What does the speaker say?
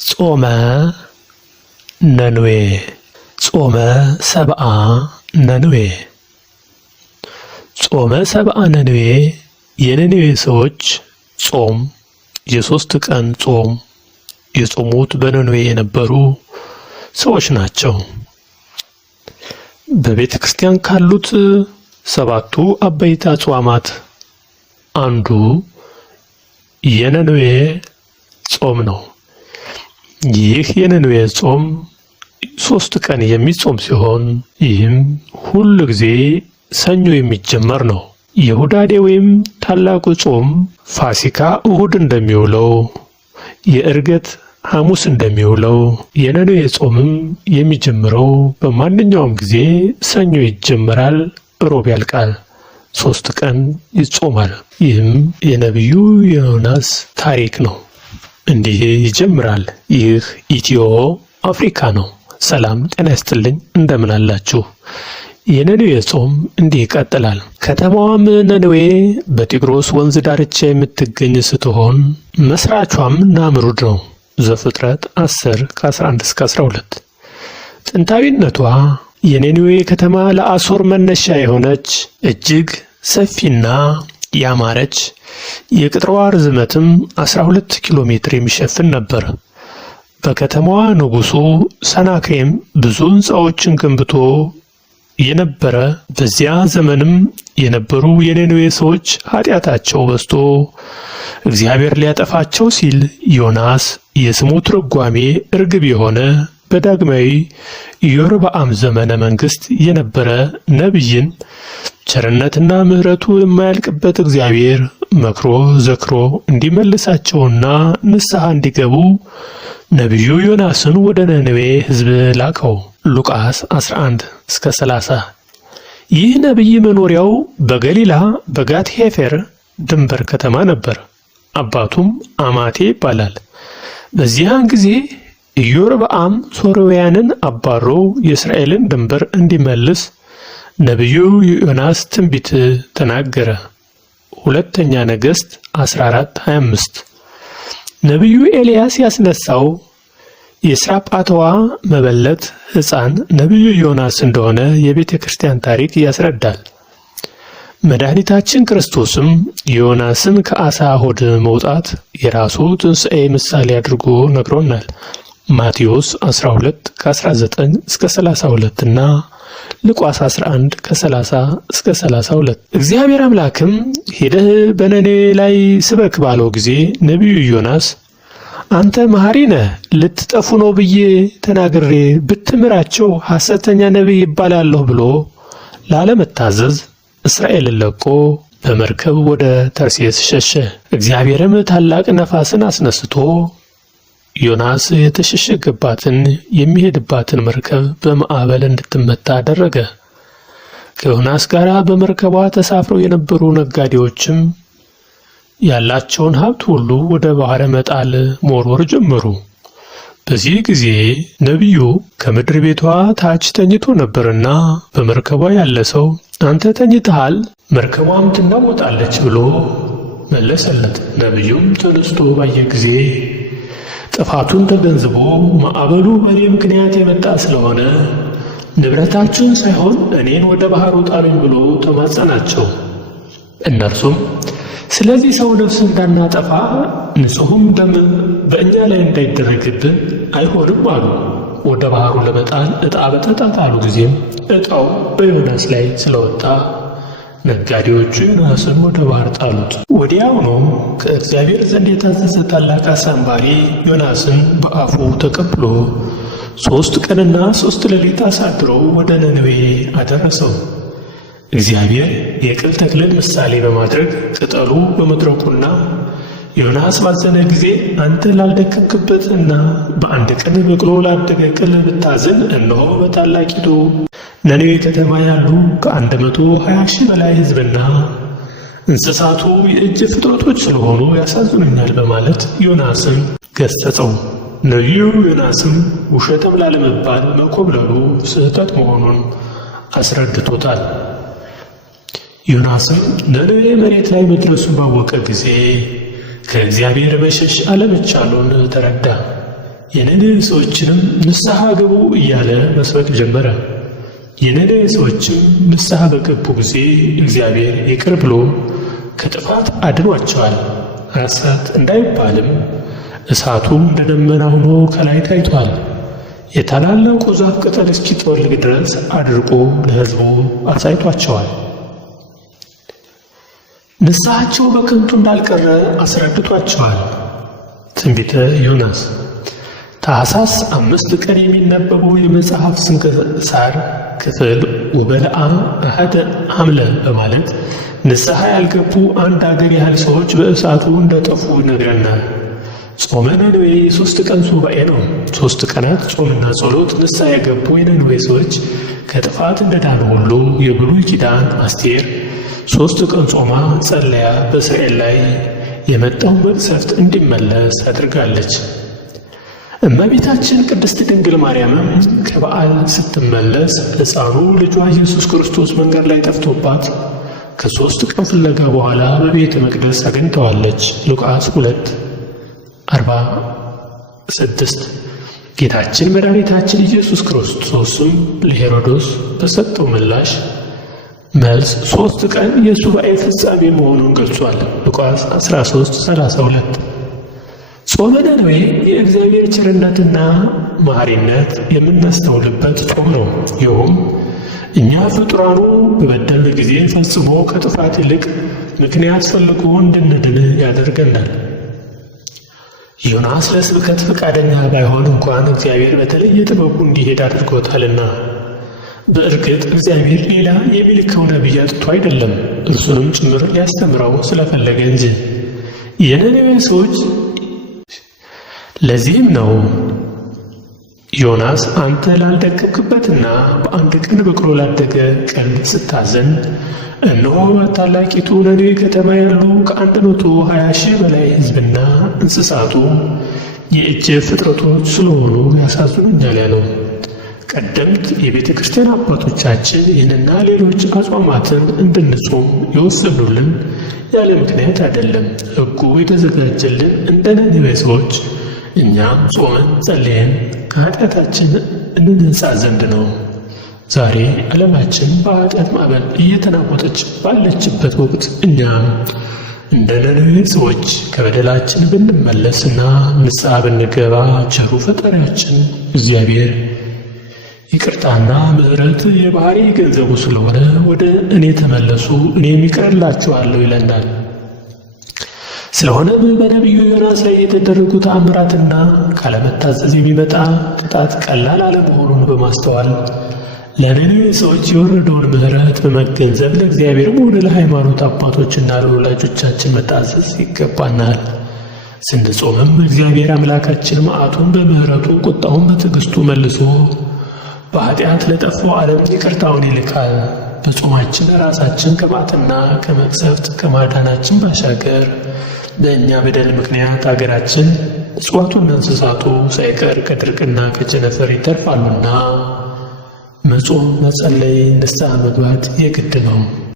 ጾመ ነነዌ ጾመ ሰብአ ነነዌ ጾመ ሰብአ ነነዌ የነነዌ ሰዎች ጾም የሶስት ቀን ጾም የጾሙት በነነዌ የነበሩ ሰዎች ናቸው። በቤተ ክርስቲያን ካሉት ሰባቱ አበይት አጽዋማት አንዱ የነነዌ ጾም ነው። ይህ የነነዌ ጾም 3 ቀን የሚጾም ሲሆን ይህም ሁሉ ጊዜ ሰኞ የሚጀመር ነው። የሁዳዴ ወይም ታላቁ ጾም ፋሲካ እሁድ እንደሚውለው፣ የዕርገት ሐሙስ እንደሚውለው የነነዌ ጾምም የሚጀምረው በማንኛውም ጊዜ ሰኞ ይጀመራል፣ ሮብ ያልቃል። 3 ቀን ይጾማል። ይህም የነቢዩ ዮናስ ታሪክ ነው። እንዲህ ይጀምራል። ይህ ኢትዮ አፍሪካ ነው። ሰላም ጤና ይስጥልኝ፣ እንደምን አላችሁ? የነነዌ ጾም እንዲህ ይቀጥላል። ከተማዋም ነነዌ በጢግሮስ ወንዝ ዳርቻ የምትገኝ ስትሆን መስራቿም ናምሩድ ነው። ዘፍጥረት 10:11-12። ጥንታዊነቷ የነነዌ ከተማ ለአሦር መነሻ የሆነች እጅግ ሰፊና ያማረች የቅጥሯ ርዝመትም 12 ኪሎ ሜትር የሚሸፍን ነበር። በከተማዋ ንጉሡ ሰናክሬም ብዙ ሕንፃዎችን ገንብቶ የነበረ፣ በዚያ ዘመንም የነበሩ የነነዌ ሰዎች ኃጢአታቸው በዝቶ እግዚአብሔር ሊያጠፋቸው ሲል ዮናስ የስሙ ትርጓሜ ርግብ የሆነ በዳግማዊ ኢዮርብዓም ዘመነ መንግሥት የነበረ ነቢይን ቸርነትና ምሕረቱ የማያልቅበት እግዚአብሔር መክሮ ዘክሮ እንዲመልሳቸውና ንስሐ እንዲገቡ ነቢዩ ዮናስን ወደ ነነዌ ሕዝብ ላከው። ሉቃስ 11:30። ይህ ነቢይ መኖሪያው በገሊላ በጋት ሄፌር ድንበር ከተማ ነበር። አባቱም አማቴ ይባላል። በዚያን ጊዜ ኢዮርብዓም ሶርያውያንን አባሮ የእስራኤልን ድንበር እንዲመልስ ነቢዩ ዮናስ ትንቢት ተናገረ። ሁለተኛ ነገሥት 14:25። ነቢዩ ኤልያስ ያስነሳው የሳጳተዋ መበለት ሕፃን ነቢዩ ዮናስ እንደሆነ የቤተ ክርስቲያን ታሪክ ያስረዳል። መድኃኒታችን ክርስቶስም ዮናስን ከአሳ ሆድ መውጣት የራሱ ትንሣኤ ምሳሌ አድርጎ ነግሮናል። ማቴዎስ 12:19-32 እና ሉቃስ 11:30-32። እግዚአብሔር አምላክም ሄደህ በነነዌ ላይ ስበክ ባለው ጊዜ ነቢዩ ዮናስ አንተ መሐሪ ነህ፣ ልትጠፉ ነው ብዬ ተናግሬ ብትምራቸው ሐሰተኛ ነቢይ ይባላለሁ ብሎ ላለመታዘዝ እስራኤልን ለቆ በመርከብ ወደ ተርሴስ ሸሸ። እግዚአብሔርም ታላቅ ነፋስን አስነስቶ ዮናስ የተሸሸገባትን የሚሄድባትን መርከብ በማዕበል እንድትመታ አደረገ። ከዮናስ ጋር በመርከቧ ተሳፍረው የነበሩ ነጋዴዎችም ያላቸውን ሀብት ሁሉ ወደ ባህር መጣል መወርወር ጀመሩ። በዚህ ጊዜ ነቢዩ ከምድር ቤቷ ታች ተኝቶ ነበርና በመርከቧ ያለ ሰው አንተ ተኝተሃል፣ መርከቧም ትናወጣለች ብሎ መለሰለት። ነቢዩም ተነስቶ ባየ ጊዜ ጥፋቱን ተገንዝቦ ማዕበሉ በእኔ ምክንያት የመጣ ስለሆነ ንብረታችሁን ሳይሆን እኔን ወደ ባህሩ ጣሉኝ ብሎ ተማጸናቸው። እነርሱም ስለዚህ ሰው ነፍስ እንዳናጠፋ ንጹሕም ደም በእኛ ላይ እንዳይደረግብን አይሆንም አሉ። ወደ ባህሩ ለመጣል ዕጣ በተጣጣሉ ጊዜም ዕጣው በዮናስ ላይ ስለወጣ ነጋዴዎቹ ዮናስን ወደ ባህር ጣሉት። ወዲያውኑም ከእግዚአብሔር ዘንድ የታዘዘ ታላቅ ዓሣ አንባሪ ዮናስን በአፉ ተቀብሎ 3 ቀንና 3 ሌሊት አሳድሮ ወደ ነነዌ አደረሰው። እግዚአብሔር የቅል ተክልን ምሳሌ በማድረግ ቅጠሉ በመድረቁና ዮናስ ባዘነ ጊዜ አንተ ላልደከምክበትና በአንድ ቀን በቅሎ ላደገ ቅል ብታዝን እነሆ በታላቂቱ ነነዌ ከተማ ያሉ ከ120,000 በላይ ሕዝብና እንስሳቱ የእጅ ፍጥረቶች ስለሆኑ ያሳዝኑኛል በማለት ዮናስን ገሠጸው። ነቢዩ ዮናስም ውሸትም ላለመባል መኮብለሉ ስህተት መሆኑን አስረድቶታል። ዮናስም ነነዌ መሬት ላይ መድረሱን ባወቀ ጊዜ ከእግዚአብሔር መሸሽ አለመቻሉን ተረዳ። የነነዌ ሰዎችንም ንስሐ ግቡ እያለ መስበክ ጀመረ። የነነዌ ሰዎችም ንስሐ በገቡ ጊዜ እግዚአብሔር ይቅር ብሎ ከጥፋት አድኗቸዋል። ሐሰት እንዳይባልም እሳቱ እንደ ደመና ሆኖ ከላይ ታይቷል። የታላላቁ ዛፍ ቅጠል እስኪጠወልግ ድረስ አድርጎ ለሕዝቡ አሳይቷቸዋል። ንስሐቸው በከንቱ እንዳልቀረ አስረድቷቸዋል። ትንቢተ ዮናስ ታኅሳስ 5 ቀን የሚነበበው የመጽሐፍ ስንክሳር ክፍል ወበለዓም አሐደ ሐምለ በማለት ንስሐ ያልገቡ አንድ አገር ያህል ሰዎች በእሳቱ እንደጠፉ ይነግረናል። ጾመ ነነዌ የ3 ቀን ሱባኤ ነው። 3 ቀናት ጾምና ጸሎት ንስሐ የገቡ የነነዌ ሰዎች ከጥፋት እንደዳኑ ሁሉ የብሉይ ኪዳን አስቴር 3 ቀን ጾማ ጸለያ በእስራኤል ላይ የመጣው መቅሰፍት እንዲመለስ አድርጋለች። እመቤታችን ቅድስት ድንግል ማርያምም ከበዓል ስትመለስ ሕፃኑ ልጇ ኢየሱስ ክርስቶስ መንገድ ላይ ጠፍቶባት ከ3 ቀን ፍለጋ በኋላ በቤተ መቅደስ አግኝተዋለች። ሉቃስ 2:46 ጌታችን መድኃኒታችን ኢየሱስ ክርስቶስም ለሄሮዶስ በሰጠው መልስ 3 ቀን የሱባኤ ፍጻሜ መሆኑን ገልጿል። ሉቃስ 13:32 ጾመ ነነዌ የእግዚአብሔር ቸርነትና መሐሪነት የምናስተውልበት ጾም ነው። ይኸውም እኛ ፍጡራኑ በበደልን ጊዜ ፈጽሞ ከጥፋት ይልቅ ምክንያት ፈልጎ እንድንድን ያደርገናል። ዮናስ ለስብከት ፈቃደኛ ባይሆን እንኳን እግዚአብሔር በተለየ ጥበቡ እንዲሄድ አድርጎታልና። በእርግጥ እግዚአብሔር ሌላ የሚልከው ነቢይ አጥቶ አይደለም፣ እርሱንም ጭምር ሊያስተምረው ስለፈለገ እንጂ። የነነዌ ሰዎች ለዚህም ነው ዮናስ አንተ ላልደከምክበትና በአንድ ቀን በቅሎ ላደገ ቀንድ ስታዘን፣ እነሆ በታላቂቱ ነነዌ ከተማ ያሉ ከ120,000 በላይ ሕዝብና እንስሳቱ የእጅ ፍጥረቶች ስለሆኑ ያሳዝኑኛል ያለው። ቀደምት የቤተ ክርስቲያን አባቶቻችን ይህንና ሌሎች አጽዋማትን እንድንጾም የወሰኑልን ያለ ምክንያት አይደለም። ሕጉ የተዘጋጀልን እንደ ነነዌ ሰዎች እኛም ጾመን ጸልየን ከኃጢአታችን እንነጻ ዘንድ ነው። ዛሬ ዓለማችን በኃጢአት ማዕበል እየተናወጠች ባለችበት ወቅት እኛም እንደ ነነዌ ሰዎች ከበደላችን ብንመለስና ንስሐ ብንገባ ቸሩ ፈጣሪያችን እግዚአብሔር ይቅርታና ምሕረት የባሕሪ ገንዘቡ ስለሆነ ወደ እኔ ተመለሱ እኔም ይቅርላችኋለሁ ይለናል። ስለሆነም በነቢዩ ዮናስ ላይ የተደረጉ ተአምራትና ካለመታዘዝ የሚመጣ ቅጣት ቀላል አለመሆኑን በማስተዋል ለነነዌ ሰዎች የወረደውን ምሕረት በመገንዘብ ለእግዚአብሔርም ሆነ ለሃይማኖት አባቶችና ለወላጆቻችን መታዘዝ ይገባናል። ስንጾምም እግዚአብሔር አምላካችን መዓቱን በምሕረቱ ቁጣውን በትዕግሥቱ መልሶ በኃጢአት ለጠፋው ዓለም ይቅርታውን ይልካል። በጾማችን ራሳችን ከመዓትና ከመቅሰፍት ከማዳናችን ባሻገር በእኛ በደል ምክንያት አገራችን እጽዋቱና እንስሳቱ ሳይቀር ከድርቅና ከቸነፈር ይተርፋሉና መጾም፣ መጸለይ፣ ንስሐ መግባት የግድ ነው።